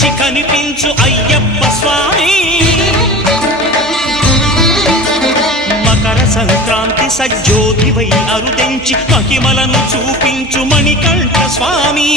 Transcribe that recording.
మించి కనిపించు అయ్యప్ప స్వామి మకర సంక్రాంతి సజ్జోతివై అరుదెంచి మహిమలను చూపించు మణికంఠ స్వామి